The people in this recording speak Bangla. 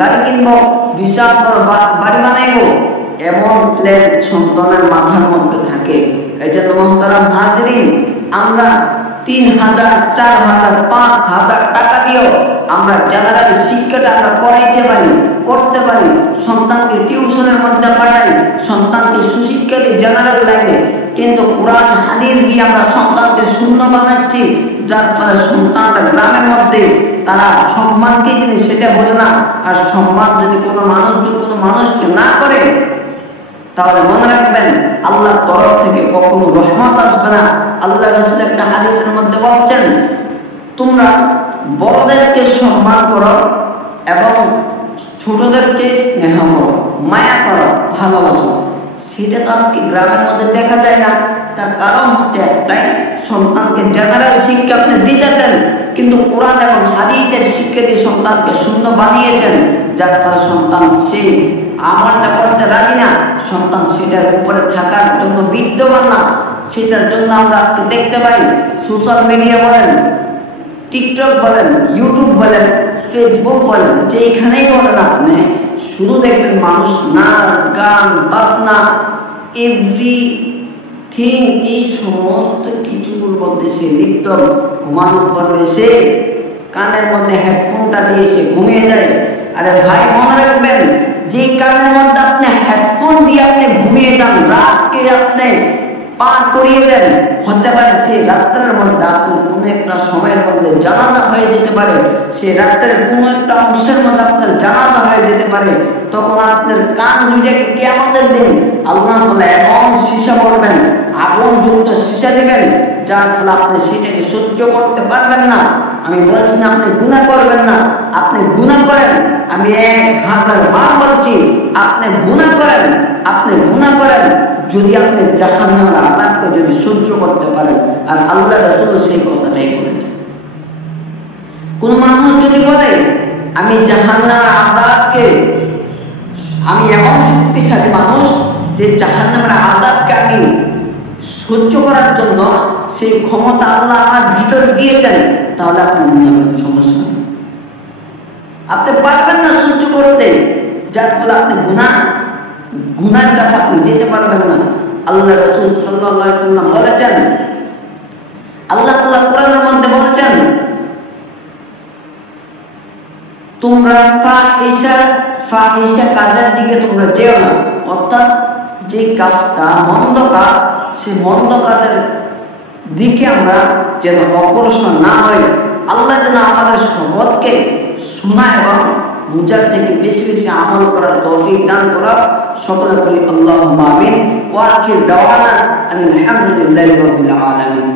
গাড়ি কিনবো, বিশাল বড় বাড়ি বানাইবো, এমন প্ল্যান সন্তানের মাথার মধ্যে থাকে। এই জন্য মুহতারাম হাজরিন, আমরা ৩,০০০, ৪,০০০, ৫,০০০ টাকা দিয়েও আমরা জেনারেল শিক্ষাটা আমরা করাইতে পারি, করতে পারি। সন্তানকে টিউশনের মধ্যে পাঠাই, সন্তানকে সুশিক্ষা দিই জেনারেল লাইনে। কিন্তু কোরআন হাদিস দিয়ে আমরা সন্তানকে শূন্য বানাচ্ছি, যার ফলে সন্তানটা গ্রামের মধ্যে তারা সম্মান কি জিনিস সেটা বোঝে না। আর সম্মান যদি কোনো মানুষকে না করে, তাহলে মনে রাখবেন আল্লাহর তরফ থেকে কখনো রহমত আসবে না। আল্লাহ রাসূল একটা হাদিসের মধ্যে বলছেন, তোমরা বড়দেরকে সম্মান করো এবং ছোটদেরকে স্নেহ করো, মায়া করো, ভালোবাসো। সেটা তো আজকে গ্রামের মধ্যে দেখা যায় না। তার কারণ হচ্ছে একটাই, সন্তানকে জেনারেল শিক্ষা আপনি দিতেছেন, কিন্তু কোরআন এবং হাদিসের শিক্ষা দিয়ে সন্তানকে শূন্য বানিয়েছেন, যার ফলে সন্তান সেই আমলটা করতে রাজি না, সন্তান সেটার উপরে থাকার জন্য বিদ্যমান না। সেটার জন্য আমরা আজকে দেখতে পাই সোশ্যাল মিডিয়া বলেন, টিকটক বলেন, ইউটিউব বলেন, ফেসবুক বলেন, যেখানেই বলেন আপনি শুধু দেখবেন মানুষ নাচ গান বাজনা এভরিথিং, এই সমস্ত কিছুর মধ্যে সে লিপ্ত। ঘুমানোর পর্বে সে কানের মধ্যে হেডফোনটা দিয়ে সে ঘুমিয়ে যায়। আরে ভাই মনে রাখবেন, যে কানের মধ্যে আপনি হেডফোন দিয়ে আপনি ঘুমিয়ে যান, রাতকে আপনি পার করিয়ে দেন, হতে পারে সেই রাত্রের মধ্যে আপনি কোনো একটা সময়ের মধ্যে জানাজা হয়ে যেতে পারে, সেই রাত্রের কোনো একটা অংশের মধ্যে আপনার জানাজা হয়ে যেতে পারে। তখন আপনার কান দুইটাকে কিয়ামতের দিন আল্লাহ বলে এমন সীসা করবেন, আগুন যুক্ত সীসা দিবেন, যার ফলে আপনি সেটাকে সহ্য করতে পারবেন না। আমি বলছি না আপনি গুনাহ করবেন না, আপনি গুনাহ করেন, আমি 1000 বার বলছি আপনি গুনাহ করেন, আপনি গুনাহ করেন, যদি আপনি জাহান্নামের আযাবকে যদি সহ্য করতে পারেন। আর আল্লাহ রাসূল সেই কথাটাই বলেছেন। কোন মানুষ যদি বলে আমি জাহান্নামের আযাবকে, আমি এমন শক্তিশালী মানুষ যে জাহান্নামের আযাবকে আমি সহ্য করার জন্য সেই ক্ষমতা আল্লাহ আমার ভিতরে দিয়েছেন, তাহলে আপনি বুঝাবেন সমস্যা নেই। আপনি পারবেন না সহ্য করতে, যার ফলে আপনি গুনার কাছে আপনি যেতে পারবেন না। আল্লাহ রাসূল সাল্লাল্লাহু আলাইহি ওয়াসাল্লাম বলেছেন, আল্লাহ তাআলা কোরআনের মধ্যে বলেছেন, তোমরা ফাহিশা কাজের দিকে তোমরা যেও না। অর্থাৎ যে কাজটা মন্দ কাজ, সে মন্দ কাজের দিকে আমরা যেন অগ্রসর না হই। আল্লাহ যেন আমাদের সকলকে শোনা এবং বুঝার থেকে বেশি বেশি আমল করার তৌফিক দান করা। সকলে বলি আল্লাহুম্মা আমিন। ওয়া আখির দাওয়ানা আলহামদুলিল্লাহি রাব্বিল আলামিন।